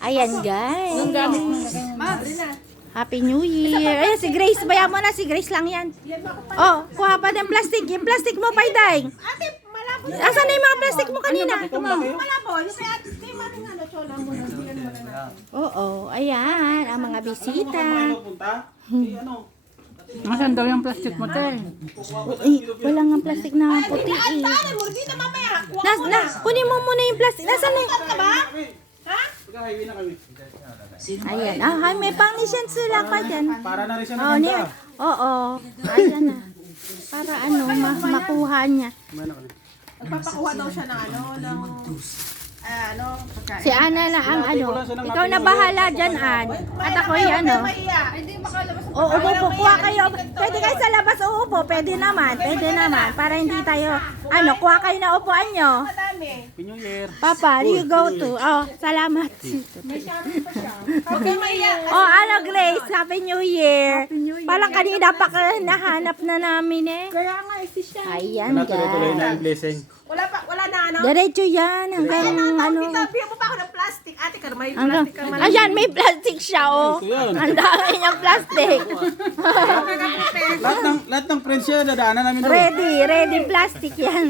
Ayan guys. Madre na. Happy New Year. Ayan si Grace. Bayan mo na si Grace lang yan. Oh, kuha pa ng plastic. Yung plastic mo, Payday. Ate, malabo. Asan na yung mga plastic mo kanina? Malabo. Yung kaya ate, maring ano, chola mo na. Bigyan mo na. Oo, ayan. Ang mga bisita. Masan daw yung plastic mo, te? Uy, wala nga plastic na puti eh. Ate, mo dito mamaya. Kunin mo muna yung plastic. Nasaan na yung... Ka ba? Ha? Ayan. Ah, may pang-nisyan sila pa dyan. Para na rin siya Oh, niya. Oo. Ayan na. Para ano, makuha niya. Nagpapakuha daw siya ng ano, pagkain. Si Ana na ang ano. Ikaw na bahala dyan, An. At ako'y ano. Hindi makalabas. Oo, kuha kayo. Pwede kayo sa labas uupo. Pwede naman. Pwede naman. Para hindi tayo, ano, kuha kayo na upuan nyo. Madami. New Year. Papa, you go to. Oh, salamat. Okay, maiya. Oh, ano, Grace? Happy New Year. Parang kanina pa nahanap na namin eh. Kaya nga, isi siya. Ayan, Tuloy-tuloy na guys. yung blessing. Wala na ano. Diretso yan. Hanggang ano. Dito, bigyan mo pa ako ng plastic. Ate, may Hanggang, plastic ka man. ayan, may plastic siya, oh. Yun. Ang dami niyang plastic. Lahat ng friends siya, dadaanan namin doon. Ready plastic yan.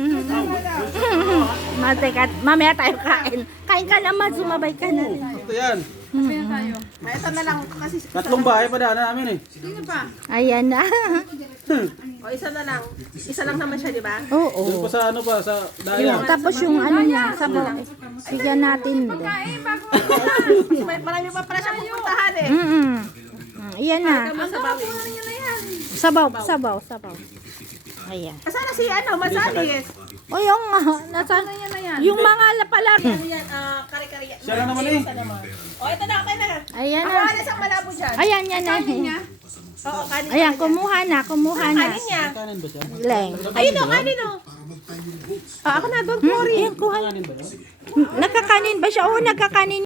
Mateka, mamaya tayo kain. Kain ka naman, sumabay ka na rin. Ito yan. May ito na lang kasi. Tatlong bahay pa daanan namin eh. Sino pa? Ayan na. O, isa na lang. Isa lang naman siya, di ba? Doon Oo. pa sa ano pa, sa Yung, daya. tapos yung ano niya, sabaw. Bigyan natin. Marami pa pala siya pupuntahan eh. Ayan na. Masabawin. Sabaw. Ayan. Kasana si ano, Masalis. O yung, nasa, yung mga lapala. Ano yan, kare-kare yan. Siya lang naman eh. O, ito na, okay na. Ayan Ako, na. alas ang malabo dyan. Ayan yan na. Oo, kanin. Ayan, kumuha na. Kanin niya. Kanan ba siya? Leng. Ayun o, kanin o. Ako na, don't worry. Ayan, kuha. Nakakanin ba siya? Oo, nagkakanin